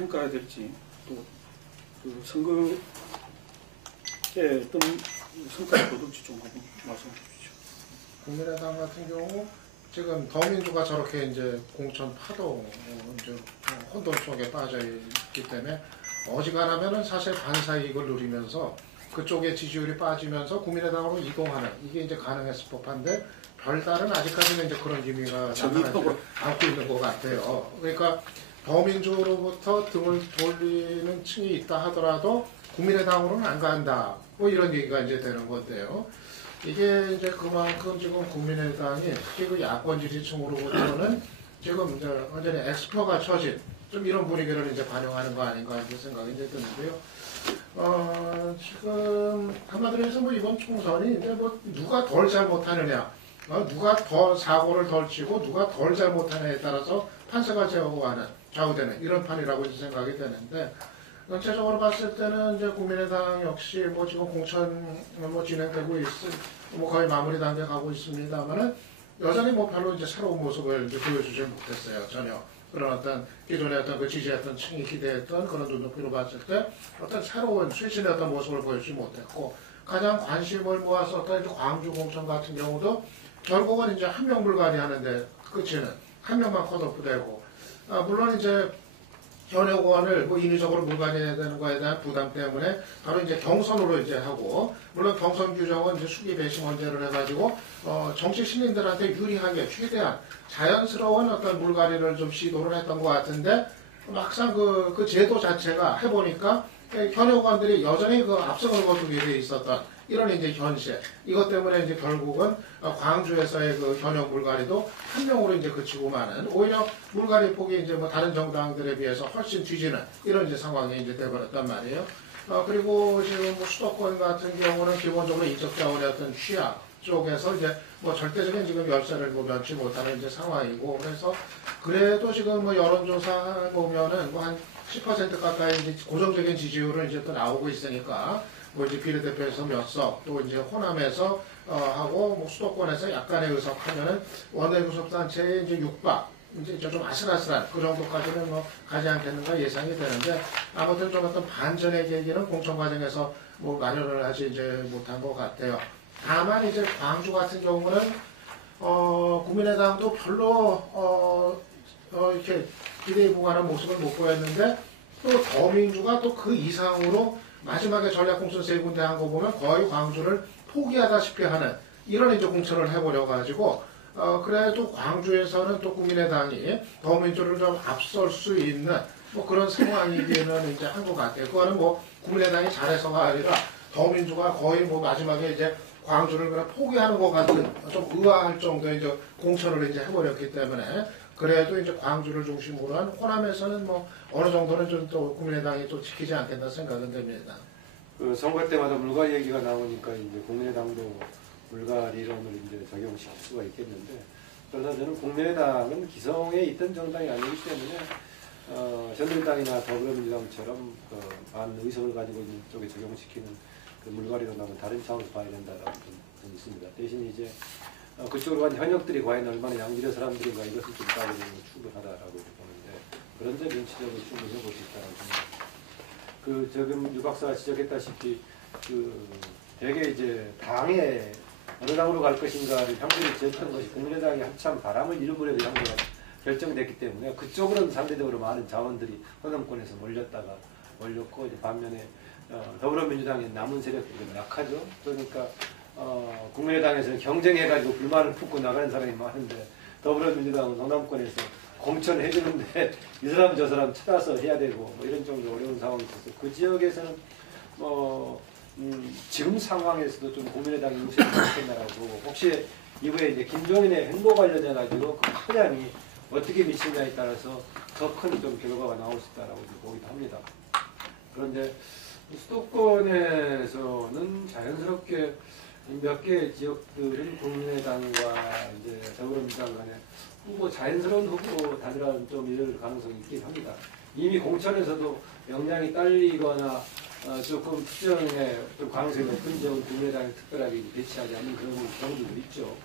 평가해야 될지, 또 그 선거에 어떤 성과를 거둘지 좀 한번 말씀해 주십시오. 국민의당 같은 경우 지금 더민주가 저렇게 이제 공천 파도 이제 혼돈 속에 빠져 있기 때문에 어지간하면은 사실 반사이익을 누리면서 그쪽에 지지율이 빠지면서 국민의당으로 이동하는 이게 이제 가능했을 법한데 별다른 아직까지는 이제 그런 의미가 나타나지 않고 있는 것 같아요. 그러니까 더민주로부터 등을 돌리는 층이 있다 하더라도 국민의당으로는 안 간다. 뭐 이런 얘기가 이제 되는 건데요. 이게 이제 그만큼 지금 국민의당이 특히 그 야권 지지층으로부터는 지금 이제 완전히 엑스퍼가 처진 좀 이런 분위기를 이제 반영하는 거 아닌가 이런 생각이 이제 드는데요. 지금 한마디로 해서 뭐 이번 총선이 이제 뭐 누가 덜 잘못하느냐, 누가 더 사고를 덜 치고 누가 덜 잘못하느냐에 따라서 판세가 좌우되는 이런 판이라고 이제 생각이 되는데. 전체적으로 봤을 때는 이제 국민의당 역시 뭐 지금 공천 뭐 진행되고 뭐 거의 마무리 단계 가고 있습니다만은 여전히 뭐 별로 이제 새로운 모습을 이제 보여주지 못했어요. 전혀. 그런 어떤 기존의 어떤 그 지지했던 층이 기대했던 그런 눈높이로 봤을 때 어떤 새로운 수신의 어떤 모습을 보여주지 못했고 가장 관심을 모았었던 광주 공천 같은 경우도 결국은 이제 한 명 불가리 하는데 끝이는 한 명만 컷오프되고 물론 이제 현역원을 뭐 인위적으로 물관해야 되는 거에 대한 부담 때문에 바로 이제 경선으로 이제 하고 물론 경선 규정은 이제 수기 배시 문제를 해가지고 정치 신인들한테 유리하게 최대한 자연스러운 어떤 물갈이를 좀 시도를 했던 것 같은데 막상 그 제도 자체가 해보니까 현역원들이 여전히 그 압승을 거두게 돼 있었던 이런 이제 현실 이것 때문에 이제 결국은 광주에서의 그 현역 물갈이도 한 명으로 이제 그치고 마는 오히려 물갈이 폭이 이제 뭐 다른 정당들에 비해서 훨씬 뒤지는 이런 이제 상황이 이제 돼버렸단 말이에요. 그리고 지금 뭐 수도권 같은 경우는 기본적으로 인적 자원의 어떤 취약 쪽에서 이제 뭐 절대적인 지금 열세를 뭐 면치 못하는 이제 상황이고 그래서 그래도 지금 뭐 여론조사 보면은 뭐 한 10% 가까이 이제 고정적인 지지율은 이제 또 나오고 있으니까. 뭐 이제 비례대표에서 몇 석, 또 이제 호남에서 하고 뭐 수도권에서 약간의 의석하면은 원내교섭단체의 이제 육박, 이제 좀 아슬아슬한 그 정도까지는 뭐 가지 않겠는가 예상이 되는데 아무튼 좀 어떤 반전의 계기는 공천 과정에서 뭐 마련을 하지 이제 못한 것 같아요. 다만 이제 광주 같은 경우는 국민의당도 별로 이렇게 기대에 부응하는 모습을 못 보였는데 또 더민주가 또 그 이상으로 마지막에 전략공천 세 군데 한 거 보면 거의 광주를 포기하다시피 하는 이런 이제 공천을 해보려 가지고 그래도 광주에서는 또 국민의당이 더민주를 좀 앞설 수 있는 뭐 그런 상황이기는 이제 한 것 같아요. 그거는 뭐 국민의당이 잘해서가 아니라 더민주가 거의 뭐 마지막에 이제 광주를 그냥 포기하는 것 같은 좀 의아할 정도의 이제 공천을 이제 해버렸기 때문에 그래도 이제 광주를 중심으로 한 호남에서는 뭐 어느 정도는 좀 또 국민의당이 또 지키지 않겠나 생각은 됩니다. 그 선거 때마다 물갈이 얘기가 나오니까 이제 국민의당도 물갈이 이론을 이제 적용시킬 수가 있겠는데 그러나 저는 국민의당은 기성에 있던 정당이 아니기 때문에 전일당이나 더불어민주당처럼 반 의석을 가지고 있는 쪽에 적용시키는 그 물갈이론하고는 다른 차원에서 봐야 된다라고 좀 있습니다. 대신 이제 그쪽으로 간 현역들이 과연 얼마나 양질의 사람들인가 이것을 좀 따지는 충분하다라고 보는데 그런 점 정치적으로 충분히 해볼 수 있다는 생각입니다. 그 지금 유 박사가 지적했다시피 그 대개 이제 당에 어느 당으로 갈 것인가를 향수를 지었던 것이 국민의당이 한참 바람을 일부러 향수가 결정됐기 때문에 그쪽으로는 상대적으로 많은 자원들이 호남권에서 몰렸고 이제 반면에 더불어민주당의 남은 세력들은 약하죠. 그러니까 국민의당에서는 경쟁해가지고 불만을 품고 나가는 사람이 많은데 더불어민주당은 호남권에서 공천을 해주는데 이 사람 저 사람 찾아서 해야 되고 뭐 이런 정도 어려운 상황이 있어서 그 지역에서는 지금 상황에서도 좀 국민의당이 우세가 있겠나라고 보고 혹시 이후에 이제 김종인의 행보 관련해 가지고 그 파장이 어떻게 미치느냐에 따라서 더 큰 좀 결과가 나올 수 있다라고 보기도 합니다. 그런데 수도권에서는 자연스럽게 몇 개의 지역들은 국민의당과 이제 더불어민주당 간에 자연스러운 후보 단일화는 좀 이럴 가능성이 있긴 합니다. 이미 공천에서도 역량이 딸리거나 조금 특정의 좀 가능성이 높은 지역은 국민의당이 특별하게 배치하지 않는 그런 경우도 있죠.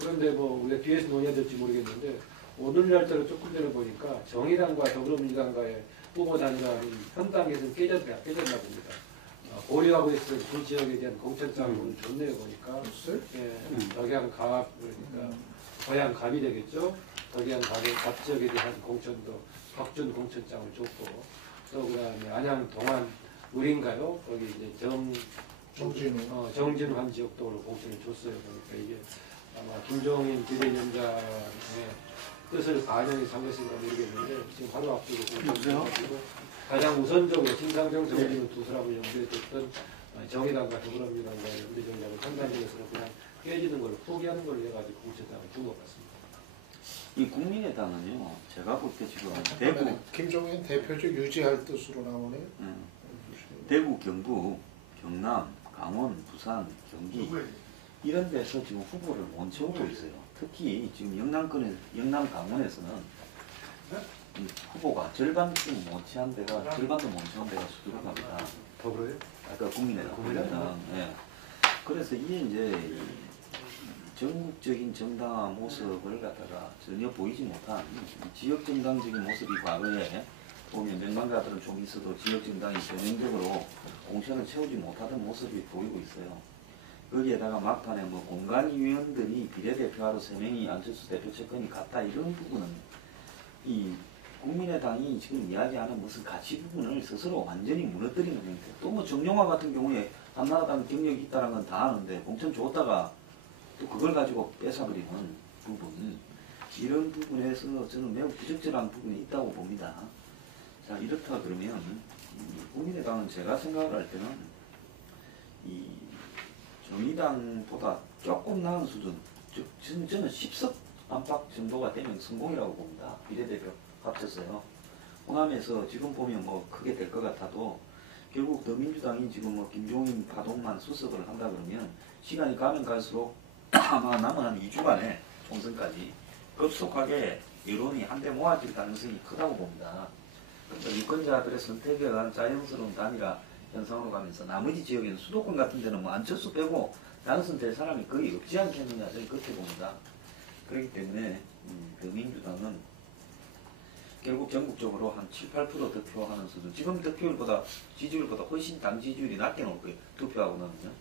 그런데 뭐 우리가 뒤에서 논의해야 될지 모르겠는데 오늘날짜로 조금 전에 보니까 정의당과 더불어민주당과의 후보 단일화는 현 단계에서는 깨졌나 봅니다. 고려하고 있을 그 지역에 대한 공천장은 좋네요 보니까. 예, 덕양갑 그러니까 고양갑이 되겠죠. 덕양갑 지역에 대한 공천도 박준 공천장을 줬고 또 그다음에 안양 동안 을인가요? 거기 이제 정진우 한 지역도로 공천을 줬어요. 그러니까 이게 아마 김종인 비대위원장의 뜻을 반영해서 한 것인가 모르겠는데 지금 바로 앞두고 공천을 가장 우선적으로 심상정 정진우 두 사람을 연결했던 정의당과 더불어민주당과 연대 정략을 판단해서는 그냥 깨지는 걸 포기하는 걸 해가지고 공천장을 준 것 같습니다. 이 국민의당은요, 제가 볼 때 지금 대구, 김종인 대표직 유지할 뜻으로 나오네요. 대구, 경북, 경남, 강원, 부산, 경기 이런 데서 지금 후보를 못 채우고 있어요. 특히 지금 영남 강원에서는 이 후보가 절반쯤 못 채운 데가 절반도 못 채운 데가 수두룩합니다. 더불어요? 아까 국민의당. 예. 그래서 이게 이제 전국적인 정당화 모습을 갖다가 전혀 보이지 못한 지역 정당적인 모습이 과거에 보면 명망가들은 좀 있어도 지역 정당이 전형적으로 공천을 채우지 못하던 모습이 보이고 있어요. 거기에다가 막판에 뭐 공관위원들이 비례대표하러 3명이 안철수 대표 채권이 같다 이런 부분은 이 국민의당이 지금 이야기하는 무슨 가치 부분을 스스로 완전히 무너뜨리는 행태. 또 뭐 정용화 같은 경우에 한나라당 경력이 있다는 건 다 아는데 공천 줬다가 또 그걸 가지고 뺏어버리는 부분. 이런 부분에서 저는 매우 부적절한 부분이 있다고 봅니다. 자, 이렇다 그러면 국민의당은 제가 생각을 할 때는 이 정의당보다 조금 나은 수준, 즉 저는 10석 안팎 정도가 되면 성공이라고 봅니다. 비례대표 합쳤어요. 호남에서 지금 보면 뭐 크게 될 것 같아도 결국 더민주당이 지금 뭐 김종인 파동만 수석을 한다 그러면 시간이 가면 갈수록 아마 남은 한 2주간에 총선까지 급속하게 여론이 한데 모아질 가능성이 크다고 봅니다. 그러니까 유권자들의 선택에 의한 자연스러운 단일화 현상으로 가면서 나머지 지역에는 수도권 같은 데는 뭐 안철수 빼고 당선될 사람이 거의 없지 않겠느냐 저는 그렇게 봅니다. 그렇기 때문에 더민주당은 결국 전국적으로 한 7, 8% 득표하는 수준. 지금 득표율보다 지지율보다 훨씬 당 지지율이 낮게 나올 거예요. 투표하고 나면요.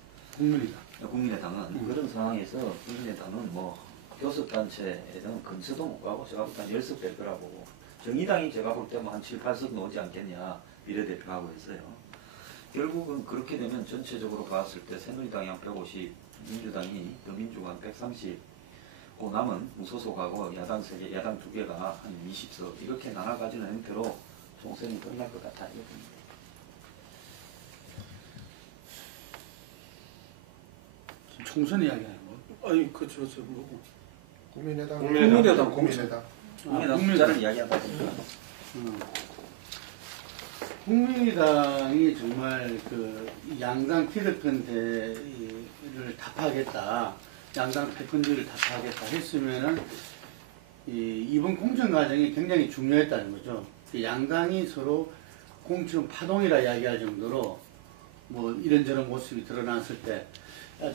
국민의당은 그런 상황에서 국민의당은 뭐 교섭단체에 대한 근처도 못 가고 제가 볼 때 한 10석 될 거라고 보고 정의당이 제가 볼 때 뭐 한 7, 8석 나오지 않겠냐 비례대표하고 했어요. 결국은 그렇게 되면 전체적으로 봤을 때 새누리당이 한 150, 민주당이 더민주가 한 130, 그 남은 무소속하고 야당 3개, 야당 2개가 한 20석 이렇게 나눠가지는 형태로 총선이 끝날 것 같아 이겁니다. 총선 이야기하는 거? 아니 그저 뭐고 국민의당 국민의당 숫자를 이야기하다 보니까 국민의당이 정말 그 양당 기득권 대를 답하겠다, 양당 패권주의를 답하겠다 했으면은 이번 공천 과정이 굉장히 중요했다는 거죠. 양당이 서로 공천 파동이라 이야기할 정도로 뭐 이런저런 모습이 드러났을 때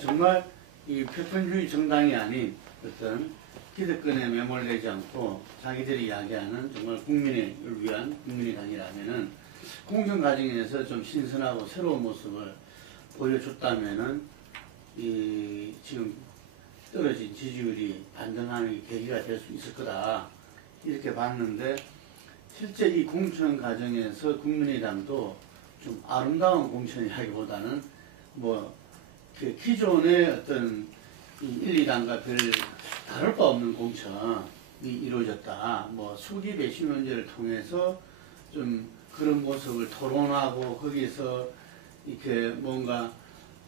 정말 이 패권주의 정당이 아닌 어떤 기득권에 매몰되지 않고 자기들이 이야기하는 정말 국민을 위한 국민의당이라면은 공천 과정에서 좀 신선하고 새로운 모습을 보여줬다면은 지금 떨어진 지지율이 반등하는 계기가 될 수 있을 거다 이렇게 봤는데 실제 이 공천 과정에서 국민의당도 좀 아름다운 공천이라기보다는 뭐 그 기존의 어떤 1, 2당과 별 다를 바 없는 공천이 이루어졌다. 뭐 수기 배심 문제를 통해서 좀 그런 모습을 토론하고 거기서 이렇게 뭔가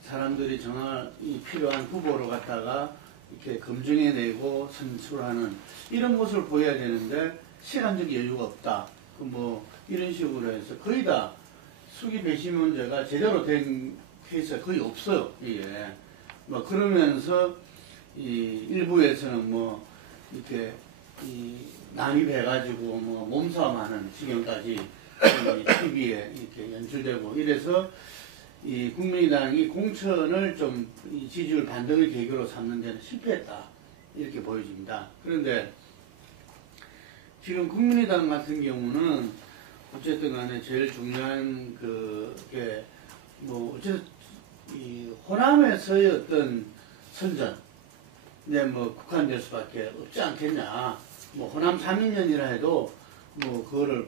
사람들이 정말 필요한 후보로 갖다가 이렇게 검증해내고 선출하는 이런 모습을 보여야 되는데 시간적 여유가 없다. 뭐 이런 식으로 해서 거의 다 수기 배심 문제가 제대로 된 케이스가 거의 없어요. 이게 뭐 그러면서 일부에서는 뭐 이렇게 난입해가지고 뭐 몸싸움하는 지경까지 TV에 이렇게 연출되고 이래서 이 국민의당이 공천을 좀 지지율 반등의 계기로 삼는 데는 실패했다 이렇게 보여집니다. 그런데 지금 국민의당 같은 경우는 어쨌든 간에 제일 중요한 그게 뭐 어쨌든 이 호남에서의 어떤 선전 뭐 국한될 수밖에 없지 않겠냐. 뭐 호남 3인연이라 해도 뭐 그거를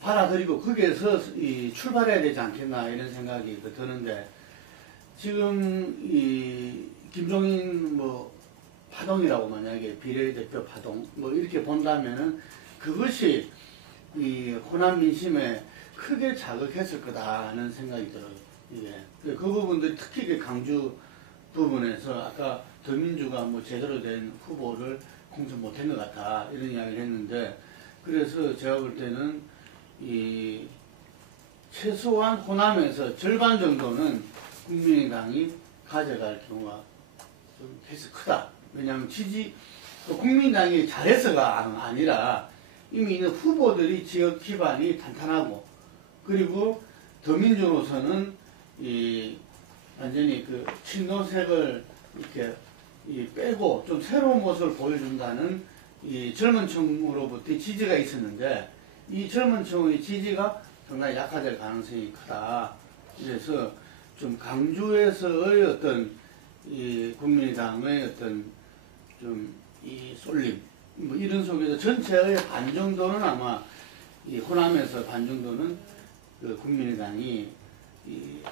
받아들이고 거기에서 이 출발해야 되지 않겠나 이런 생각이 드는데 지금 이 김종인 뭐 파동이라고 만약에 비례대표 파동 뭐 이렇게 본다면은 그것이 이 호남 민심에 크게 자극했을 거다 하는 생각이 들어요. 이게 그 부분들이 특히 그 강주 부분에서 아까 더민주가 뭐 제대로 된 후보를 공천 못한 것 같다 이런 이야기를 했는데 그래서 제가 볼 때는 이 최소한 호남에서 절반 정도는 국민의당이 가져갈 경우가 좀 계속 크다. 왜냐하면 국민당이 잘해서가 아니라 이미 있는 후보들이 지역 기반이 탄탄하고 그리고 더민주로서는 완전히 그 친노색을 이렇게 빼고 좀 새로운 모습을 보여준다는 이 젊은 층으로부터 지지가 있었는데 이 젊은 층의 지지가 상당히 약화될 가능성이 크다. 그래서 좀 강주에서의 어떤 이 국민의당의 어떤 좀 이 쏠림 뭐 이런 속에서 전체의 반 정도는 아마 이 호남에서 반 정도는 그 국민의당이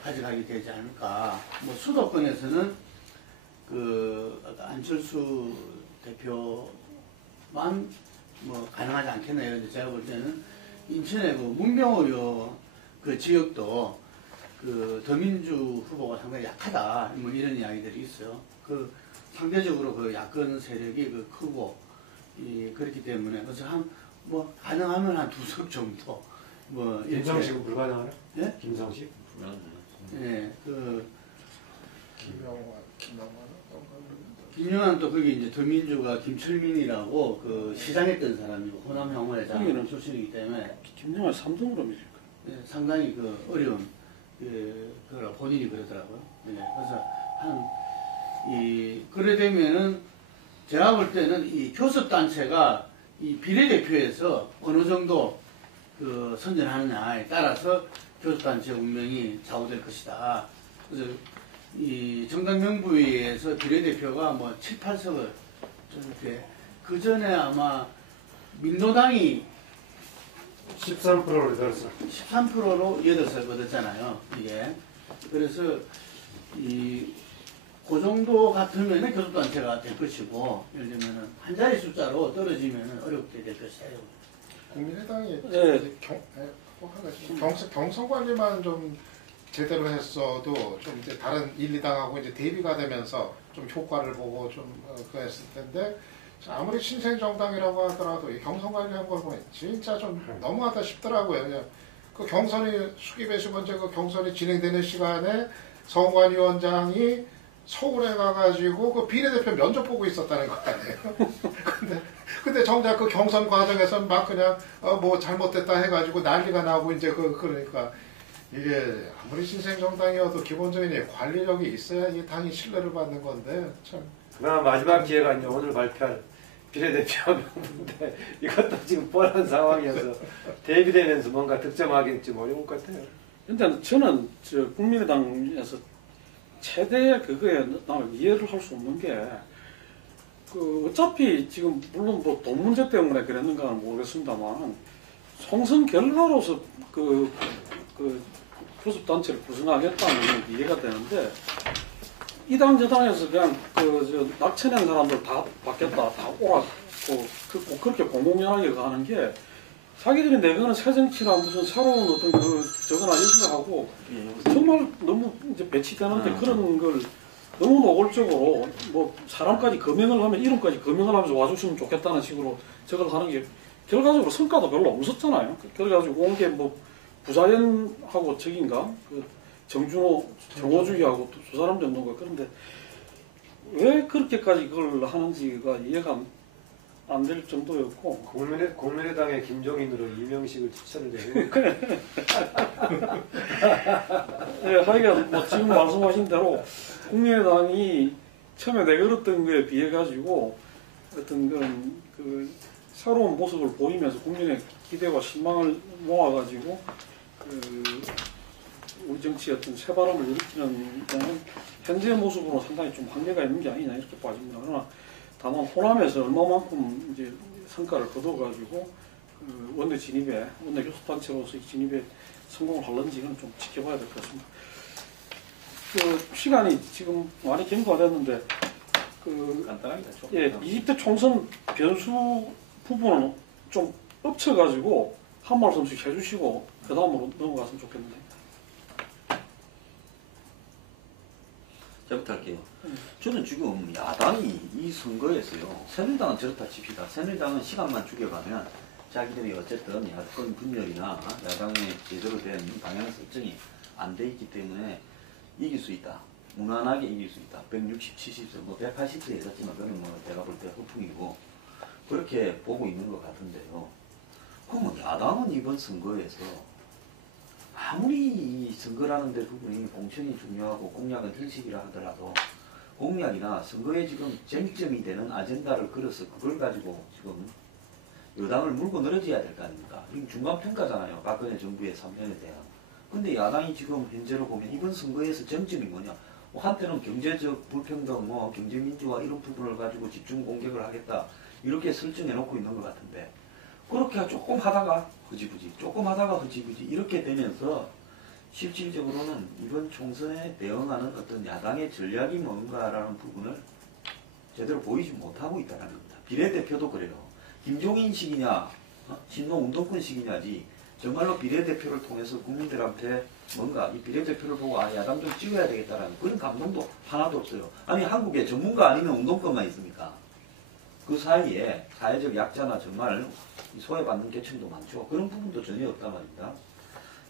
가져가게 되지 않을까. 뭐 수도권에서는 그 안철수 대표만 뭐 가능하지 않겠나 이런데 제가 볼 때는 인천의 그 문병호 의원 그 지역도 그 더민주 후보가 상당히 약하다 뭐 이런 이야기들이 있어요. 그 상대적으로 그 야권 세력이 그 크고 그렇기 때문에 그래서 뭐 가능하면 한 2석 정도 뭐 김성식은 불가능하나? 예? 김성식? 예, 그 김영환 또 거기 이제 더민주가 김철민이라고 그 시장했던 사람이고 호남 향후회장 출신이기 때문에 김영환 3등으로 밀릴 거예요. 예, 상당히 그 어려운 그걸 본인이 그러더라고요. 예, 그래서 그래 되면은 제가 볼 때는 이 교섭단체가 이 비례대표에서 어느 정도 그 선전하느냐에 따라서 교섭단체 운명이 좌우될 것이다. 그래서 이 정당 명부위에서 비례대표가 뭐 7, 8석을 이렇게 그 전에 아마 민노당이 13%로 늘었어. 13%로 8석 얻었잖아요. 이게 그래서 그 정도 같으면 교섭단체가 될 것이고 예를 들면 한 자리 숫자로 떨어지면 어렵게 될 것이다. 국민의당이 네. 경선 관리만 좀 제대로 했어도 좀 이제 다른 1, 2당하고 이제 대비가 되면서 좀 효과를 보고 좀 그랬을 텐데 아무리 신생정당이라고 하더라도 이 경선 관리한 걸 보니 진짜 좀 너무하다 싶더라고요. 그냥 그 경선이 수기배시 먼저 그 경선이 진행되는 시간에 성관위원장이 서울에 가가지고 그 비례대표 면접 보고 있었다는 거 아니에요. 근데 정작 그 경선 과정에서 막 그냥 뭐 잘못됐다 해가지고 난리가 나고 이제 그러니까 이게 아무리 신생정당이어도 기본적인 관리력이 있어야 이 당이 신뢰를 받는 건데 참. 그나마 마지막 기회가 이제 오늘 발표할 비례대표 명부인데 이것도 지금 뻔한 상황이어서 대비되면서 뭔가 득점하기는 좀 어려울 것 같아요. 근데 저는 국민의당에서 최대 그거에 나는 이해를 할 수 없는 게 그 어차피 지금 물론 뭐 돈 문제 때문에 그랬는가는 모르겠습니다만 총선 결과로서 그 교섭단체를 구성하겠다는 게 이해가 되는데 이 당 저 당에서 그냥 낙천한 사람들 다 받겠다 다 오라고 그렇게 공공연하게 가는 게 자기들이 내거는 새 정치나 무슨 새로운 어떤 저거나 이거 하고 정말 너무 이제 배치되는데 그런 걸 너무 노골적으로 뭐 사람까지 검명을 하면 이름까지 검명을 하면서 와주시면 좋겠다는 식으로 저걸 하는 게 결과적으로 성과도 별로 없었잖아요. 그래가지고 온 게 뭐 부자연하고 저긴가 그 정호주의하고 두 사람 정도인가 그런데 왜 그렇게까지 그걸 하는지가 이해가 안 될 정도였고 국민의당의 김종인으로 이명식을 추천을 해요. 네, 하여간 뭐 지금 말씀하신 대로 국민의당이 처음에 내걸었던 거에 비해 가지고 어떤 그런 그 새로운 모습을 보이면서 국민의 기대와 신망을 모아가지고 우리 정치의 어떤 새바람을 일으키는 데는 현재의 모습으로 상당히 좀 한계가 있는 게 아니냐 이렇게 봐집니다. 그러나 다만 호남에서 얼마만큼 이제 성과를 거둬가지고 원내 진입에 원내 교섭단체로서의 진입에 성공을 할는지는 좀 지켜봐야 될 것 같습니다. 시간이 지금 많이 경과가 됐는데 간단합니다. 좀. 예, 20대 총선 변수 부분은 좀 엎쳐가지고 한 말씀씩 해주시고 그 다음으로 넘어갔으면 좋겠는데. 저부터 할게요. 저는 지금 야당이 이 선거에서요, 새누리당은 저렇다 칩시다. 새누리당은 시간만 죽여가면 자기들이 어쨌든 야권 분열이나 야당의 제대로 된 방향 설정이 안 돼 있기 때문에 이길 수 있다. 무난하게 이길 수 있다. 160, 70석, 뭐 180세 있었지만 그건 뭐 제가 볼 때 허풍이고 그렇게 보고 있는 것 같은데요. 그러면 야당은 이번 선거에서 아무리 이 선거라는 데 부분이 공천이 중요하고 공약은 hil식이라 하더라도 공약이나 선거에 지금 쟁점이 되는 아젠다를 걸어서 그걸 가지고 지금 여당을 물고 늘어져야 될 거 아닙니까? 이게 중간평가잖아요. 박근혜 정부의 3년에 대한. 근데 야당이 지금 현재로 보면 이번 선거에서 쟁점이 뭐냐? 한때는 경제적 불평등, 경제민주화 이런 부분을 가지고 집중 공격을 하겠다. 이렇게 설정해 놓고 있는 것 같은데 그렇게 조금 하다가 흐지부지, 조금 하다가 흐지부지 이렇게 되면서 실질적으로는 이번 총선에 대응하는 어떤 야당의 전략이 뭔가라는 부분을 제대로 보이지 못하고 있다는 겁니다. 비례대표도 그래요. 김종인식이냐, 신노운동권식이냐지 정말로 비례대표를 통해서 국민들한테 뭔가 이 비례대표를 보고 야당 좀 찍어야 되겠다라는 그런 감동도 하나도 없어요. 아니 한국에 전문가 아니면 운동권만 있습니까? 그 사이에 사회적 약자나 정말 소외받는 계층도 많죠. 그런 부분도 전혀 없단 말입니다.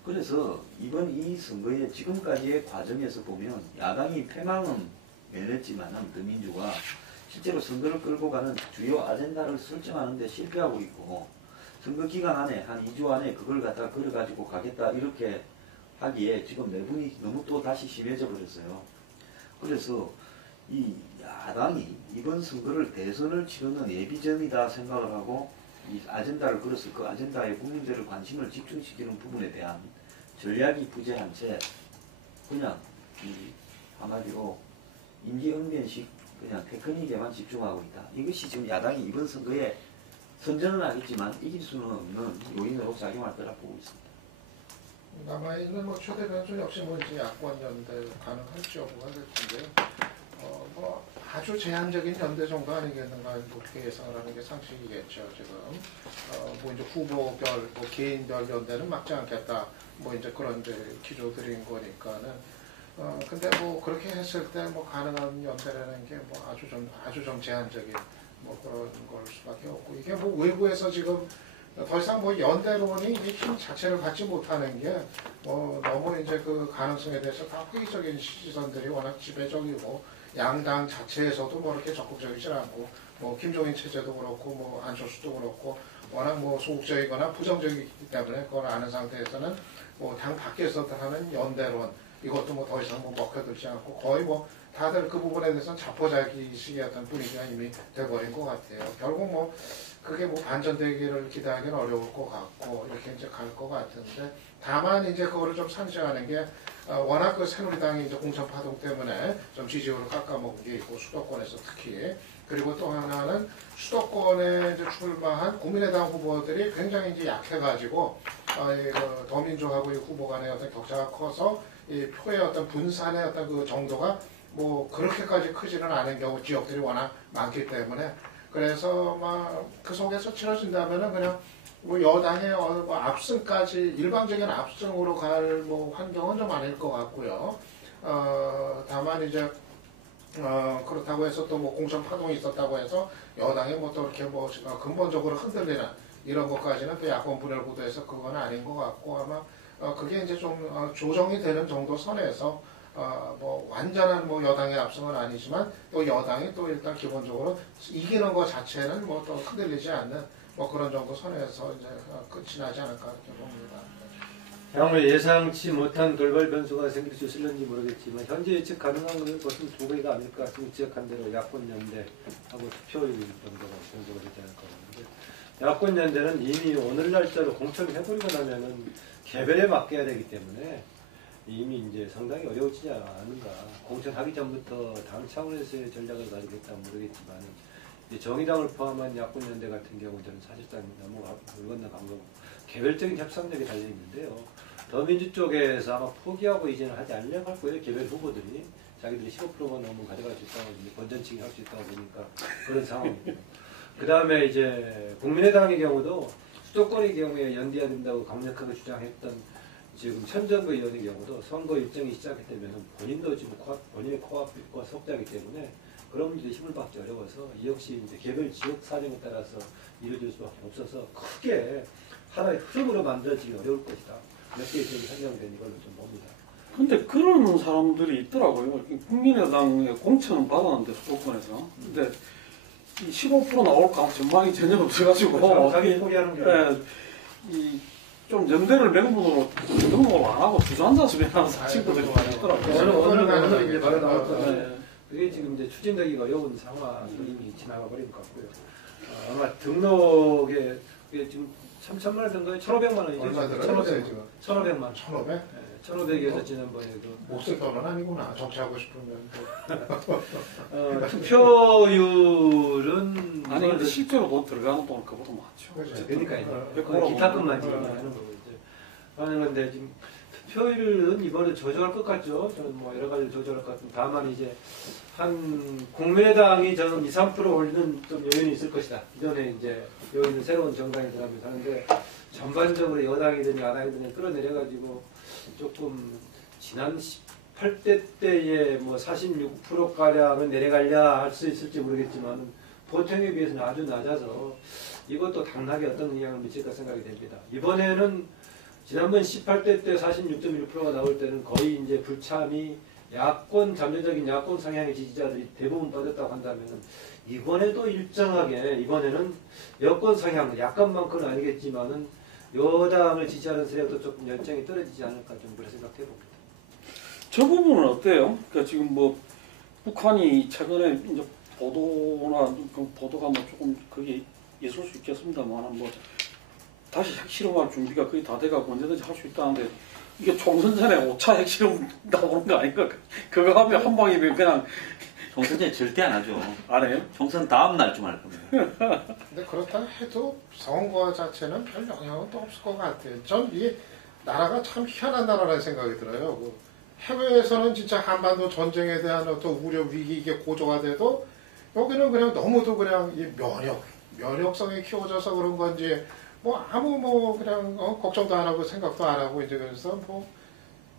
그래서 이번 이 선거의 지금까지의 과정에서 보면 야당이 패망은 면했지만은 더민주가 실제로 선거를 끌고 가는 주요 아젠다를 설정하는 데 실패하고 있고 선거 기간 안에 한 2주 안에 그걸 갖다 걸어가지고 가겠다 이렇게 하기에 지금 내분이 너무 또 다시 심해져 버렸어요. 그래서 이 야당이 이번 선거를 대선을 치르는 예비전이다 생각을 하고 이 아젠다를 걸어서 그 아젠다에 국민들의 관심을 집중시키는 부분에 대한 전략이 부재한 채 그냥 이 한마디로 임기응변식 그냥 테크닉에만 집중하고 있다. 이것이 지금 야당이 이번 선거에 선전은 하겠지만 이길 수는 없는 요인으로 작용할 거라 보고 있습니다. 남아있는 최대 변수 역시 이제 야권 연대 가능할지 여부가 될 텐데요. 아주 제한적인 연대 정도 아니겠는가 그렇게 예상을 하는 게 상식이겠죠. 지금 이제 후보별, 개인별 연대는 막지 않겠다. 이제 그런 기조들인 거니까는. 근데 그렇게 했을 때 가능한 연대라는 게 아주 좀 제한적인 그런 걸 수밖에 없고 이게 외부에서 지금 더 이상 연대론이 힘 자체를 갖지 못하는 게 너무 이제 그 가능성에 대해서 다 회의적인 시선들이 워낙 지배적이고 양당 자체에서도 이렇게 적극적이지 않고 김종인 체제도 그렇고 안철수도 그렇고 워낙 소극적이거나 부정적이기 때문에 그걸 아는 상태에서는 당 밖에서 하는 연대론 이것도 더 이상 먹혀들지 않고 거의 다들 그 부분에 대해서는 자포자기식의 어떤 분위기가 이미 돼버린 것 같아요. 결국 그게 반전되기를 기대하기는 어려울 것 같고 이렇게 이제 갈 것 같은데 다만 이제 그거를 좀 상징하는 게 워낙 그 새누리당이 이제 공천 파동 때문에 좀 지지율을 깎아먹은 게 있고 수도권에서 특히 그리고 또 하나는 수도권에 이제 출마한 국민의당 후보들이 굉장히 이제 약해가지고 더민주하고 이 후보 간의 어떤 격차가 커서 이 표의 어떤 분산의 어떤 그 정도가 그렇게까지 크지는 않은 경우 지역들이 워낙 많기 때문에 그래서 그 속에서 치러진다면은 그냥 여당의 압승까지 일방적인 압승으로 갈 환경은 좀 아닐 것 같고요. 다만 이제 그렇다고 해서 또 공천 파동이 있었다고 해서 여당이 또 이렇게 근본적으로 흔들리는 이런 것까지는 또 야권 분열 구도에서 그건 아닌 것 같고 아마 그게 이제 좀 조정이 되는 정도 선에서 완전한 여당의 압승은 아니지만 또 여당이 또 일단 기본적으로 이기는 것 자체는 또 흔들리지 않는 그런 정도 선에서 이제 끝이 나지 않을까 이렇게 봅니다. 향후 예상치 못한 돌발 변수가 생길 수 있을는지 모르겠지만 현재 예측 가능한 것은 두 개가 아닐까 지금 지적한 대로 야권 연대하고 투표율 정도가 변수가 되지 않을까 하는데 야권연대는 이미 오늘 날짜로 공천을 해버리고 나면은 개별에 맡겨야 되기 때문에 이미 이제 상당히 어려워지지 않은가. 공천하기 전부터 당 차원에서의 전략을 가지겠다 모르겠지만 이제 정의당을 포함한 야권연대 같은 경우는 사실상 물 건너간 거고 개별적인 협상력이 달려 있는데요. 더민주 쪽에서 아마 포기하고 이제는 하지 않으려고 할 거예요. 개별 후보들이 자기들이 15%만 넘으면 가져갈 수 있다고 이제 번전치기 할 수 있다고 보니까 그런 상황이고요. 그 다음에 이제 국민의당의 경우도 수도권의 경우에 연대해야 된다고 강력하게 주장했던 지금 천정부 의원의 경우도 선거 일정이 시작했다면 본인도 지금 본인의 코앞과 속자이기 때문에 그런 문제에 힘을 받기 어려워서 이 역시 이제 개별 지역 사정에 따라서 이루어질 수밖에 없어서 크게 하나의 흐름으로 만들어지기 어려울 것이다. 몇 개의 지역이 선정된 이걸로 좀 봅니다. 근데 그런 사람들이 있더라고요. 국민의당에 공천은 받았는데 수도권에서. 근데 이 15% 나올 까 전망이 전혀 없어가지고 자기 포기하는 게 좀 연대를 명분으로 등록을 안 하고 주저앉아서 그냥 친구들이 많이 있더라고요. 어느 가는 이제 바로 나올 거죠. 네. 그게 지금 이제 추진되기가 어려운 상황이 이미 지나가 버린 것 같고요. 아마 등록에 그게 지금 3천만 원 정도에 1,500만 원이죠. 얼마 들어요 지금? 1,500만 원. 1,500? 1,500에서 지난번에 그 몫을 떠는 아니구나. 정치하고 싶으면 투표율은 아니 근데 실제로 돈 들어가는 돈은 그보다 많죠. 그러니까요. 백호라고 기타금만 네. 지금 하는 거고 이제 하는 건데 지금 투표율은 이번에 조절할 것 같죠. 저는 뭐 여러 가지 조절할 것 같은데 다만 이제 한 국민의당이 저는 2, 3% 올리는 좀 요인이 있을 것이다. 이전에 이제 여기 있는 새로운 정당이 들어가면서 하는데 전반적으로 여당이든 야당이든 끌어내려가지고 조금 지난 18대 때에 뭐 46%가량은 내려가려 할 수 있을지 모르겠지만 보통에 비해서는 아주 낮아서 이것도 당락에 어떤 영향을 미칠까 생각이 됩니다. 이번에는 지난번 18대 때 46.1%가 나올 때는 거의 이제 불참이 야권, 잠재적인 야권 성향의 지지자들이 대부분 빠졌다고 한다면 이번에도 일정하게 이번에는 여권 성향, 약간만큼은 아니겠지만은 여당을 지지하는 세력도 조금 열정이 떨어지지 않을까 좀 그런 생각해 봅니다. 저 부분은 어때요? 그러니까 지금 뭐 북한이 최근에 이제 보도나 그 보도가 뭐 조금 그게 있을 수 있겠습니다만 뭐 다시 핵실험할 준비가 거의 다 돼가고 언제든지 할 수 있다는데 이게 총선 전에 5차 핵실험 나오는 거 아닌가? 그거 하면 한 방이면 그냥 총선 때 절대 안 하죠. 안 해요? 총선 다음 날쯤 할 겁니다. 근데 그렇다 해도 선거 자체는 별 영향은 또 없을 것 같아요. 전 이게 나라가 참 희한한 나라라는 생각이 들어요. 그 해외에서는 진짜 한반도 전쟁에 대한 어떤 우려 위기 이게 고조가 돼도 여기는 그냥 너무도 그냥 이 면역성이 키워져서 그런 건지 뭐 아무 뭐 그냥 걱정도 안 하고 생각도 안 하고 이제 그래서 뭐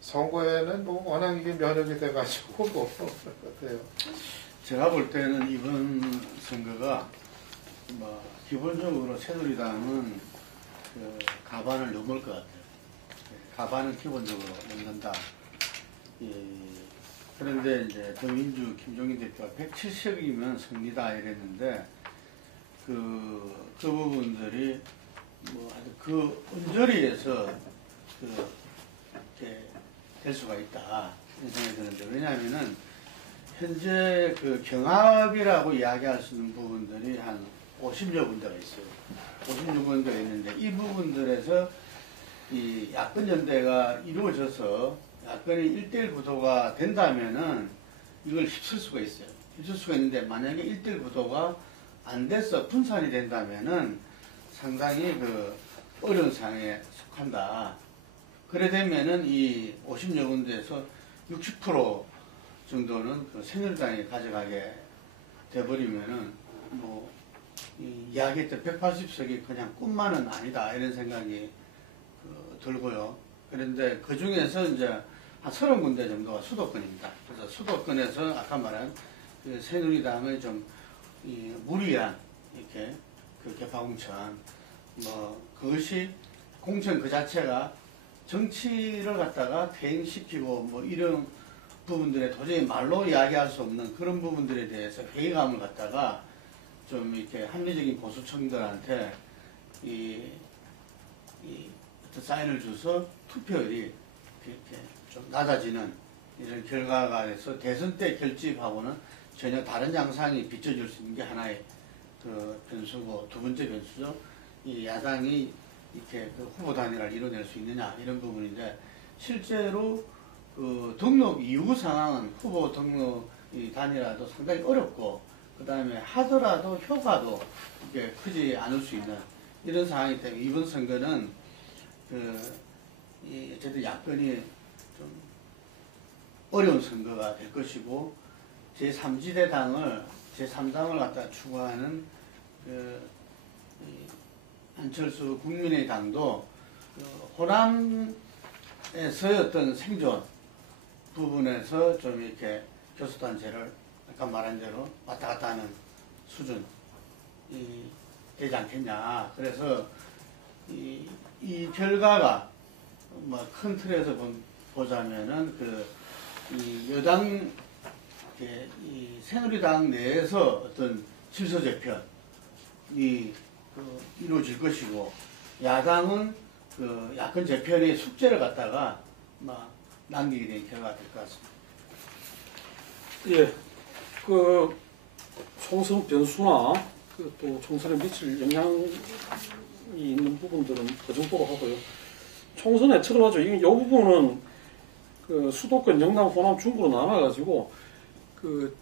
선거에는 뭐 워낙 이게 면역이 돼가지고 뭐 같아요. 제가 볼 때는 이번 선거가 뭐 기본적으로 새누리당은 그 가반을 넘을 것 같아요. 가반은 기본적으로 넘는다. 예, 그런데 이제 더민주 김종인 대표가 170석이면 승리다 이랬는데 그 부분들이 뭐 아주 그 언저리에서 이렇게 될 수가 있다 이런 생각이 드는데 왜냐하면은 현재 그 경합이라고 이야기할 수 있는 부분들이 한 50여 군데가 있어요. 50여 군데가 있는데 이 부분들에서 이 야권 연대가 이루어져서 야권이 1대1 구도가 된다면은 이걸 휩쓸 수가 있어요. 휩쓸 수가 있는데 만약에 1대1 구도가 안 돼서 분산이 된다면은 상당히 그 어려운 상황에 속한다. 그래 되면은 이 50여 군데에서 60% 정도는 그 새누리당이 가져가게 돼버리면은 뭐 이야기했던 180석이 그냥 꿈만은 아니다 이런 생각이 들고요. 그런데 그 중에서 이제 한 30군데 정도가 수도권입니다. 그래서 수도권에서 아까 말한 그 새누리당의 좀 무리한 이렇게 그 개파공천 뭐 그것이 공천 그 자체가 정치를 갖다가 퇴행시키고 뭐 이런 부분들에 도저히 말로 이야기할 수 없는 그런 부분들에 대해서 회의감을 갖다가 좀 이렇게 합리적인 보수층들한테 어떤 사인을 줘서 투표율이 이렇게 좀 낮아지는 이런 결과가 돼서 대선 때 결집하고는 전혀 다른 양상이 비춰질 수 있는 게 하나의 그 변수고 두 번째 변수죠. 이 야당이 이렇게 그 후보 단일화를 이뤄낼 수 있느냐 이런 부분인데 실제로 그 등록 이후 상황은 후보 등록 이 단일화도 상당히 어렵고 그 다음에 하더라도 효과도 이게 크지 않을 수 있는 이런 상황이기 때문에 이번 선거는 어쨌든 야권이 좀 어려운 선거가 될 것이고 제3지대 당을 제3당을 갖다 추구하는 안철수 국민의당도 호남에서의 어떤 생존 부분에서 좀 이렇게 교수단체를 아까 말한 대로 왔다 갔다 하는 수준이 되지 않겠냐. 그래서 이 결과가 뭐 큰 틀에서 보자면은 이 여당 이 새누리당 내에서 어떤 질서 재편이 이루어질 것이고 야당은 야권 재편의 숙제를 갖다가 막 남기게 된 결과가 될 것 같습니다. 예, 그 총선 변수나 또 총선에 미칠 영향이 있는 부분들은 그 정도로 하고요. 총선에 들어가죠. 이 부분은 그 수도권, 영남, 호남, 중부로 나눠가지고 그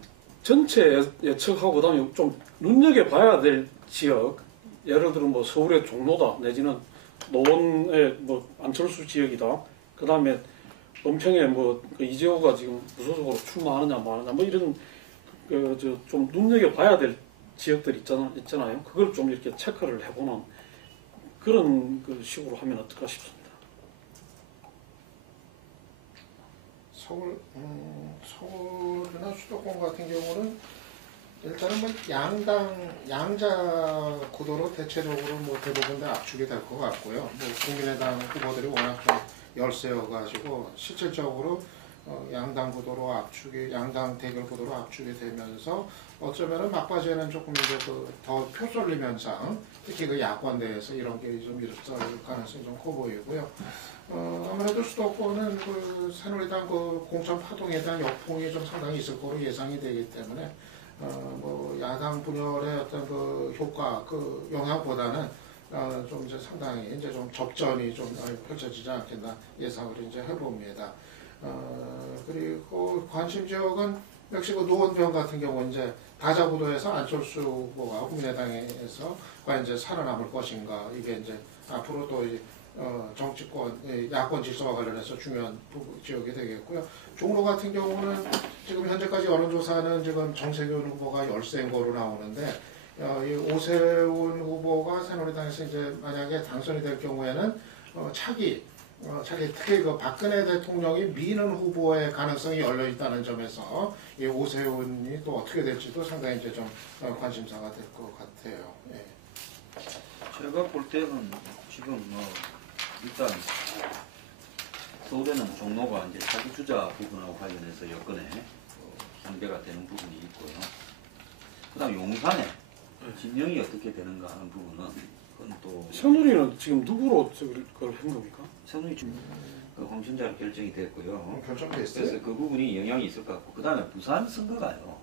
전체 예측하고 그다음에 좀 눈여겨봐야 될 지역, 예를 들어 뭐 서울의 종로다 내지는 노원의 뭐 안철수 지역이다. 그다음에 은평에 뭐그 이재호가 지금 무소속으로 출마하느냐 마느냐 뭐 이런 좀 눈여겨봐야 될 지역들 있잖아요. 그걸 좀 이렇게 체크를 해보는 그런 그 식으로 하면 어떨까 싶습니다. 서울이나 수도권 같은 경우는 일단은 뭐 양자 구도로 대체적으로 뭐 대부분 다 압축이 될 것 같고요. 뭐 국민의당 후보들이 워낙 좀 열세여가지고 실질적으로 양당 대결 구도로 압축이 되면서 어쩌면은 막바지에는 조금 이제 더 표 쏠림 현상, 특히 그 야권 내에서 이런 게 좀 있을 가능성이 좀 커 보이고요. 아무래도 수도권은 그 새누리당 그 공천 파동에 대한 역풍이 좀 상당히 있을 거로 예상이 되기 때문에 뭐 야당 분열의 어떤 그 효과, 그 영향보다는 좀 이제 상당히 이제 좀 접전이 좀 펼쳐지지 않겠나 예상을 이제 해봅니다. 그리고 관심 지역은 역시 그 노원병 같은 경우 이제 다자구도에서 안철수 후보가 국민의당에서 과연 이제 살아남을 것인가 이게 이제 앞으로 또 정치권, 야권 질서와 관련해서 중요한 지역이 되겠고요. 종로 같은 경우는 지금 현재까지 여론조사는 지금 정세균 후보가 열세인 거로 나오는데 이 오세훈 후보가 새누리당에서 이제 만약에 당선이 될 경우에는 차기 특히 그 박근혜 대통령이 미는 후보의 가능성이 열려 있다는 점에서 이 오세훈이 또 어떻게 될지도 상당히 이제 좀 관심사가 될 것 같아요. 예. 제가 볼 때는 지금 일단 서울에는 종로가 이제 사기주자 부분하고 관련해서 여건에 상대가 되는 부분이 있고요. 그다음 용산에 진영이 어떻게 되는가 하는 부분은 그건 또 새누리는 지금 누구로 그걸 한 겁니까? 새누리 그 황신자로 결정이 됐고요. 결정됐어요? 그래서 그 부분이 영향이 있을 것 같고 그다음에 부산 선거가요.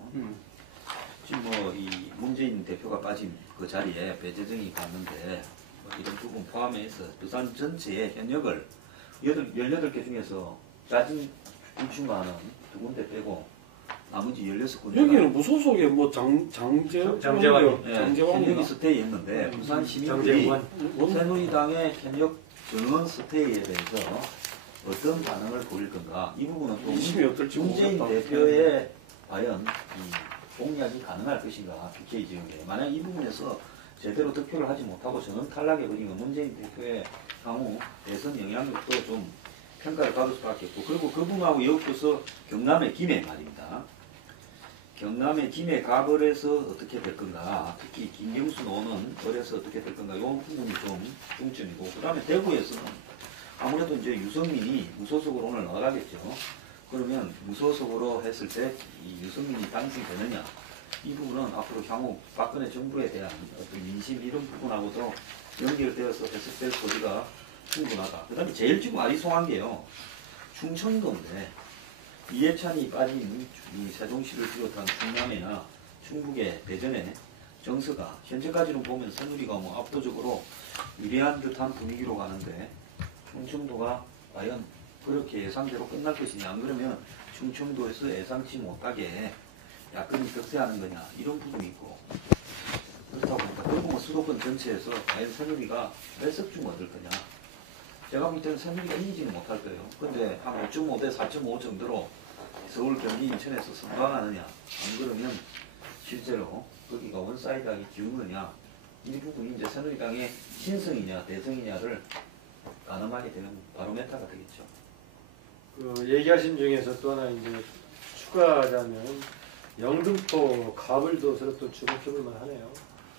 지금 뭐 이 문재인 대표가 빠진 그 자리에 배재정이 갔는데 뭐 이런 부분 포함해서 부산 전체의 현역을 18개 중에서 짜진 출마하는 2군데 빼고 나머지 16군데 여기는 무소속의 뭐 장재환 현역이 스테이했는데 부산 시민들이 새누리당의 현역 전원 스테이에 대해서 어떤 반응을 보일 건가 이 부분은 또 문재인 대표의 과연 이 공략이 가능할 것인가 PK 지역에 만약 이 부분에서 제대로 득표를 하지 못하고 전원 탈락해 버리면 문재인 대표의 향후 대선 영향력도 좀 평가를 받을 수밖에 없고 그리고 그 부분하고 엮어서 경남의 김해 말입니다. 경남의 김해 가벌에서 어떻게 될 건가 특히 김경수 노는 벌에서 어떻게 될 건가 이 부분이 좀 중점이고 그 다음에 대구에서는 아무래도 이제 유승민이 무소속으로 오늘 나가겠죠. 그러면 무소속으로 했을 때 이 유승민이 당선되느냐 이 부분은 앞으로 향후 박근혜 정부에 대한 어떤 민심 이런 부분하고도 연결되어서 했을 때 소리가 충분하다. 그 다음에 제일 지금 아리송한 게요. 충청도인데 이해찬이 빠진 이 세종시를 비롯한 충남이나 충북의 대전에 정서가 현재까지는 보면 새누리가 뭐 압도적으로 유리한 듯한 분위기로 가는데 충청도가 과연 그렇게 예상대로 끝날 것이냐, 안 그러면 충청도에서 예상치 못하게 야권이 득세하는 거냐, 이런 부분이 있고, 그렇다 보니까 결국은 수도권 전체에서 과연 새누리가 몇 석 중 얻을 거냐. 제가 볼 때는 새누리가 이기지는 못할 거예요. 근데 한 5.5 대 4.5 정도로 서울, 경기, 인천에서 선방하느냐, 안 그러면 실제로 거기가 원사이드하게 기우느냐, 이 부분이 이제 새누리당의 신성이냐 대성이냐를 가늠하게 되는 바로메타가 되겠죠. 그 얘기하신 중에서 또 하나 이제 추가하자면 영등포 가불도서로 또 주목해볼 만하네요.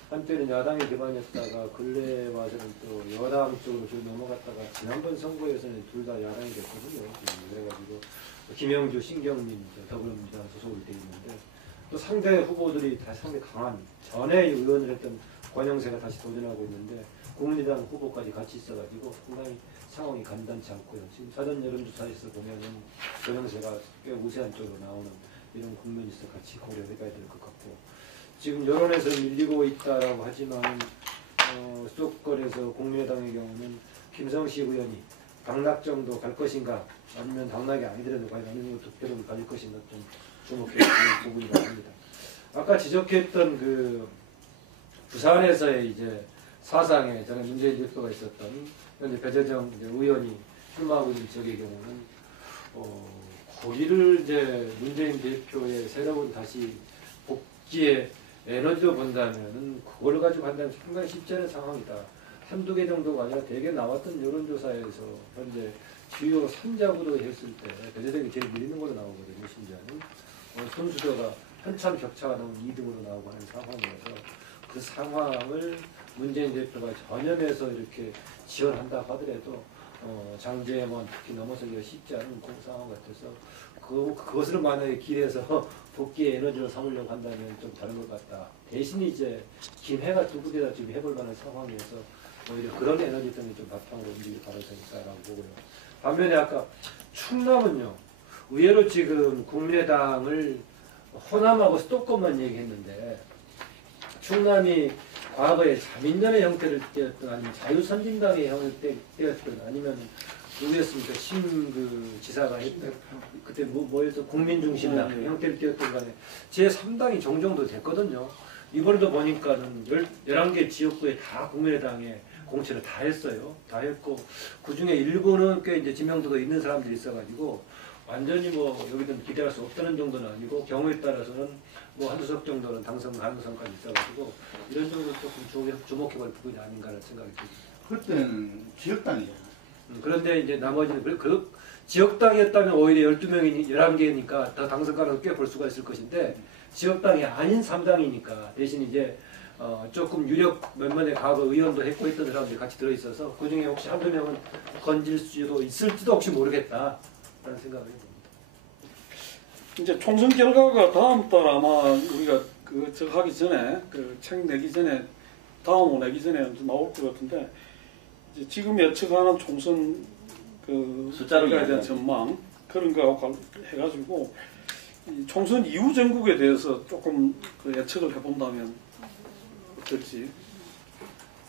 한때는 야당이 기반이었다가 근래에 와서는 또 여당 쪽으로 좀 넘어갔다가 지난번 선거에서는 둘 다 야당이 됐거든요. 그래가지고 김영주, 신경민 더불어민주당 소속이 돼 있는데 또 상대 후보들이 다 상당히 강한 전에 의원을 했던 권영세가 다시 도전하고 있는데 국민의당 후보까지 같이 있어가지고 상당히 상황이 간단치 않고요. 지금 사전 여론조사에서 보면은 권영세가 꽤 우세한 쪽으로 나오는 이런 국면이 있어 같이 고려해봐야 될 것 같고, 지금 여론에서 밀리고 있다라고 하지만 수도권에서 국민의당의 경우는 김성시 의원이 당락 정도 갈 것인가, 아니면 당락이 아니더라도 과연 어느 정도 득표를 가질 것인가 좀 주목해야 되는 부분이라고 합니다. 아까 지적했던 그 부산에서의 이제 사상에 저는 문재인 대표가 있었던 현재 배재정 의원이 출마하고 있는 지역의 경우는 거기를 이제 문재인 대표의 새로운 다시 복귀의 에너지로 본다면은 그걸 가지고 한다면 상당히 쉽지 않은 상황이다. 한두 개 정도가 아니라 대개 나왔던 여론조사에서 현재 주요 3작으로 했을 때 배재정이 제일 밀리는 걸로 나오거든요. 심지어는 손수저가 한참 격차가 나온 2등으로 나오고 하는 상황이어서 그 상황을 문재인 대표가 전염해서 이렇게 지원한다 하더라도 장제원 특히 넘어서기가 쉽지 않은 그 상황 같아서 그것을 만약에 길에서 복귀의 에너지로 삼으려고 한다면 좀 다른 것 같다. 대신 이제 김해가 두 군데다 지금 해볼 만한 상황이어서 오히려 그런 에너지 때문에 좀 바탕으로 움직일 가능성이 있다라고 보고요. 반면에 아까 충남은요, 의외로 지금 국민의당을 호남하고 수도권만 얘기했는데 충남이 과거에 자민련의 형태를 띄었던, 아니면 자유선진당의 형태를 띄었던, 아니면 누구였습니까? 지사가 했던 그때 뭐였던 국민중심당 형태를 띄었던 간에 제3당이 종종도 됐거든요. 이번에도 보니까는 11개 지역구에 다 국민의당에 공천을 다 했어요. 다 했고 그 중에 일부는 꽤 이제 지명도가 있는 사람들이 있어가지고 완전히 뭐 여기든 기대할 수 없다는 정도는 아니고 경우에 따라서는 뭐 한두 석 정도는 당선 가능성까지 있어가지고 이런 정도 조금 주목해볼 부분이 아닌가라는 생각이 듭니다. 그때는 지역당이잖아. 그런데 이제 나머지는 그 지역당이었다면 오히려 12명이 11개니까 더 당선 가능성 꽤 볼 수가 있을 것인데 지역당이 아닌 3당이니까 대신 이제 조금 유력 몇몇의 과거 의원도 했고 했던 사람들이 같이 들어있어서 그 중에 혹시 한두 명은 건질 수도 있을지도 혹시 모르겠다라는 생각을 해봅니다. 이제 총선 결과가 다음 달 아마 우리가 저 하기 전에 그 책 내기 전에 다음 내기 전에 나올 것 같은데, 이제 지금 예측하는 총선 그 숫자로 결과에 대한 이야기하지. 전망 그런 거하고 해가지고 이 총선 이후 전국에 대해서 조금 그 예측을 해본다면 어떨지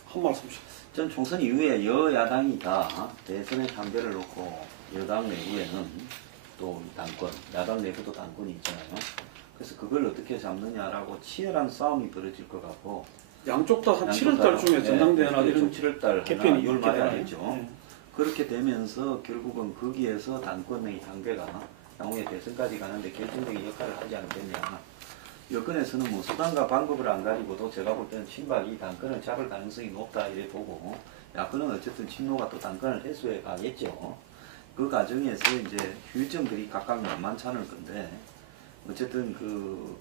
한 말씀씩. 전 총선 이후에 여야당이 다 대선의 상대를 놓고 여당 내부에는 또 당권, 야당 내부도 당권이 있잖아요. 그래서 그걸 어떻게 잡느냐라고 치열한 싸움이 벌어질 것 같고, 양쪽 다 한 7월달 중에 전당대회나 이런 7월달 개편이 6월 말에 있겠네요. 하겠죠. 네. 그렇게 되면서 결국은 거기에서 당권의 단계가 향후에 대선까지 가는데 결정적인 역할을 하지 않겠냐. 여권에서는 뭐 수단과 방법을 안 가지고도 제가 볼 때는 친박이 당권을 잡을 가능성이 높다 이래 보고, 야권은 어쨌든 친노가 또 당권을 해소해 가겠죠. 그 과정에서 이제 휴일점들이 각각 만만치 않을 건데, 어쨌든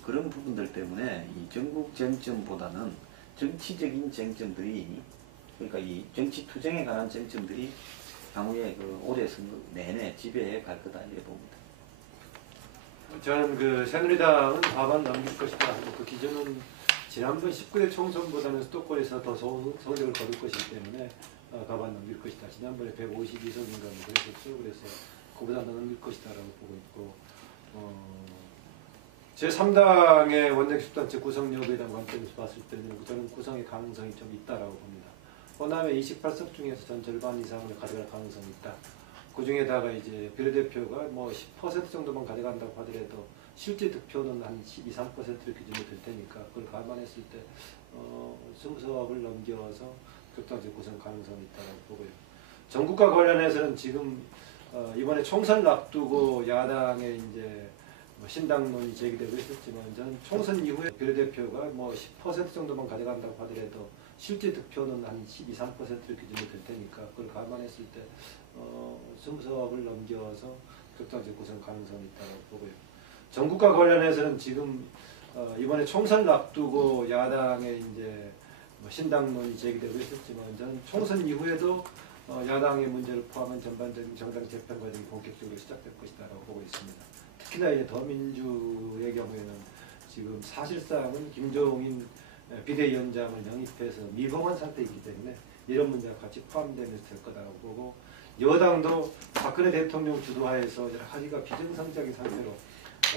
그런 부분들 때문에 이 전국 쟁점보다는 정치적인 쟁점들이, 그러니까 이 정치 투쟁에 관한 쟁점들이 향후에 올해 선거 내내 지배해 갈 거다 이래 봅니다. 저는 그 새누리당은 과반 넘길 것이다. 그 기준은 지난번 19대 총선보다는 수도권에서 더 성적을 거둘 것이기 때문에 과반 넘길 것이다. 지난번에 152석인가 그랬었죠. 그래서 그보다 더 넘길 것이다라고 보고 있고, 제3당의 원내교섭단체 구성 여부에 대한 관점에서 봤을 때는 저는 구성의 가능성이 좀 있다라고 봅니다. 호남의 28석 중에서 전 절반 이상을 가져갈 가능성이 있다. 그 중에다가 이제 비례대표가 뭐 10% 정도만 가져간다고 하더라도 실제 득표는 한 12, 3%를 기준으로 될 테니까 그걸 감안했을 때 20석을 넘겨서 교섭단체 구성 가능성이 있다고 보고요. 전국과 관련해서는 지금 이번에 총선을 앞두고 야당의 이제 신당론이 제기되고 있었지만 저는 총선 이후에 비례대표가 뭐 10% 정도만 가져간다고 하더라도 실제 득표는 한 12, 3%를 기준으로 될 테니까 그걸 감안했을 때 20석을 넘겨서 교섭단체 구성 가능성이 있다고 보고요. 전국과 관련해서는 지금 이번에 총선을 앞두고 야당의 이제 신당론이 제기되고 있었지만 저는 총선 이후에도 야당의 문제를 포함한 전반적인 정당 재편 과정이 본격적으로 시작될 것이다라고 보고 있습니다. 특히나 이제 더민주의 경우에는 지금 사실상은 김종인 비대위원장을 영입해서 미봉한 상태이기 때문에 이런 문제가 같이 포함되면서 될 거다라고 보고 여당도 박근혜 대통령 주도하에서 여러 가지가 비정상적인 상태로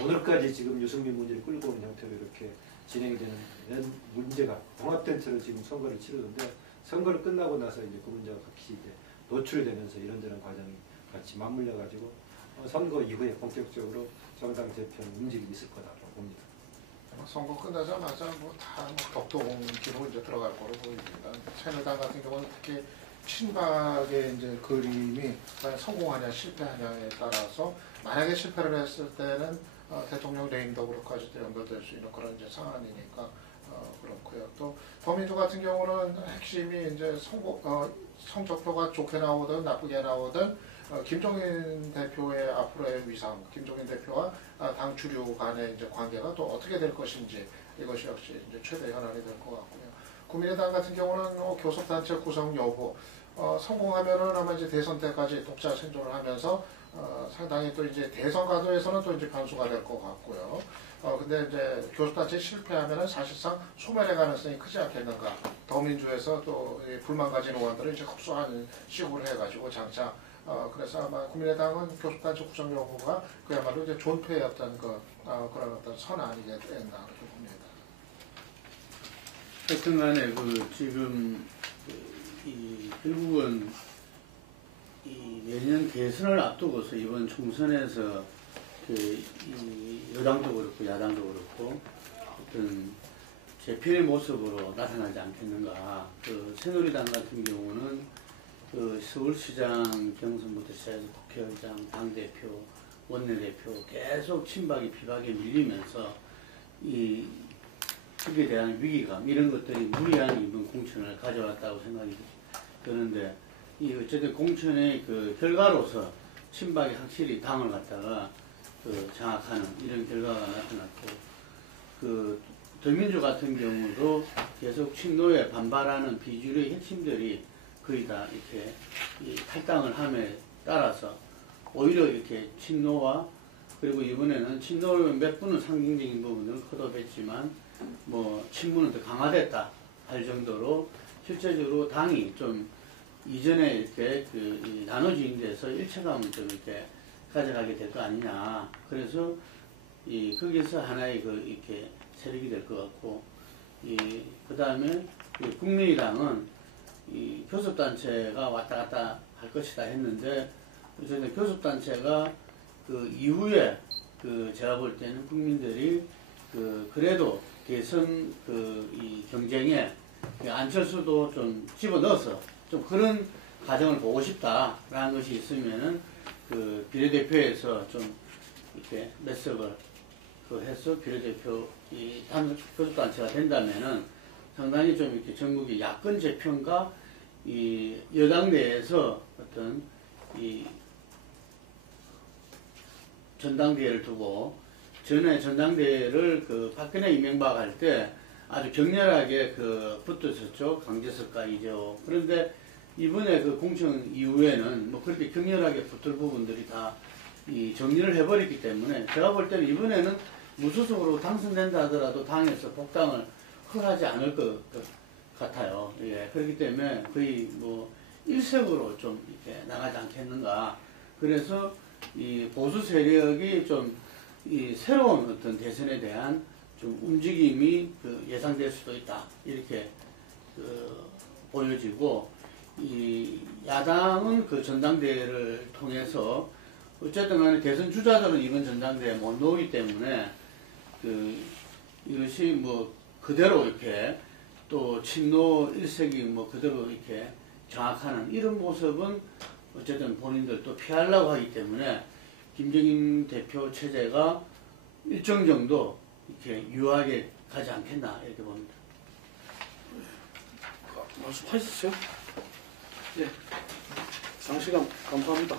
오늘까지 지금 유승민 문제를 끌고 오는 형태로 이렇게 진행이 되는 이런 문제가 봉합된 채로 지금 선거를 치르는데 선거를 끝나고 나서 이제 그 문제가 같이 이제 노출이 되면서 이런저런 과정이 같이 맞물려 가지고 선거 이후에 본격적으로 정당 재편 움직임이 있을 거다라고 봅니다. 선거 끝나자마자 다 격동기로 이제 들어갈 거로 보입니다. 새누리당 같은 경우는 특히 친박의 이제 그림이 과연 성공하냐 실패하냐에 따라서 만약에 실패를 했을 때는 대통령 레임덕으로까지도 연결될 수 있는 그런 이제 상황이니까 그렇고요. 또 더민주 같은 경우는 핵심이 이제 성적표가 좋게 나오든 나쁘게 나오든 김종인 대표의 앞으로의 위상, 김종인 대표와 당 주류 간의 이제 관계가 또 어떻게 될 것인지 이것이 역시 이제 최대 현안이 될 것 같고요. 국민의당 같은 경우는 교섭단체 구성 여부 성공하면은 아마 이제 대선 때까지 독자 생존을 하면서 상당히 또 이제 대선 가도에서는 또 이제 변수가 될 것 같고요. 근데 이제 교섭단체 실패하면은 사실상 소멸의 가능성이 크지 않겠는가. 더민주에서 또 불만 가진 의원들을 이제 흡수하는 식으로 해가지고 장차 그래서 아마 국민의당은 교섭단체 구성 여부가 그야말로 이제 존폐의 어떤 그런 어떤 선언이 된다 그렇게 봅니다. 하여튼간에 지금 결국은 내년 대선을 앞두고서 이번 총선에서 여당도 그렇고 야당도 그렇고 어떤 재편의 모습으로 나타나지 않겠는가. 새누리당 같은 경우는 서울시장 경선부터 시작해서 국회의장, 당대표, 원내대표 계속 친박이 비박에 밀리면서 그에 대한 위기감 이런 것들이 무리한 이번 공천을 가져왔다고 생각이 드는데 어쨌든 공천의 결과로서 친박이 확실히 당을 갖다가 장악하는 이런 결과가 나타났고 더민주 같은 경우도 계속 친노에 반발하는 비주류의 핵심들이 거의 다 이렇게 탈당을 함에 따라서 오히려 이렇게 친노와 그리고 이번에는 친노를 몇 분은 상징적인 부분을 거듭했지만 친문은 더 강화됐다 할 정도로 실제적으로 당이 좀 이전에 이렇게 나눠진 데서 일체감을 좀 이렇게 가져가게 될 거 아니냐. 그래서 거기서 하나의 이렇게 세력이 될 것 같고, 그 다음에 국민의당은 교섭단체가 왔다 갔다 할 것이다 했는데, 저는 교섭단체가 이후에 제가 볼 때는 국민들이 그래도 대선 이 경쟁에 안철수도 좀 집어넣어서 좀 그런 과정을 보고 싶다라는 것이 있으면은 비례대표에서 좀 이렇게 몇 석을 해서 비례대표 교섭단체가 된다면은 상당히 좀 이렇게 전국의 야권 재편과 여당 내에서 어떤 전당대회를 두고 전에 전당대회를 박근혜 이명박 할 때 아주 격렬하게 붙었었죠. 강재석과 이재호. 그런데 이번에 공천 이후에는 그렇게 격렬하게 붙을 부분들이 다 정리를 해버렸기 때문에 제가 볼 때는 이번에는 무소속으로 당선된다 하더라도 당에서 복당을 허하지 않을 것 같아요. 예. 그렇기 때문에 거의 일색으로 좀 이렇게 나가지 않겠는가. 그래서 이 보수 세력이 좀 이 새로운 어떤 대선에 대한 좀 움직임이 예상될 수도 있다. 이렇게 보여지고, 이 야당은 그 전당대회를 통해서 어쨌든 간에 대선 주자들은 이번 전당대회에 못 나오기 때문에 이것이 뭐 그대로 이렇게 또 친노 일색이 뭐 그대로 이렇게 장악하는 이런 모습은 어쨌든 본인들도 피하려고 하기 때문에 김정인 대표 체제가 일정 정도 이렇게 유하게 가지 않겠나 이렇게 봅니다. 말씀하셨어요? 예. 장시간 감사합니다.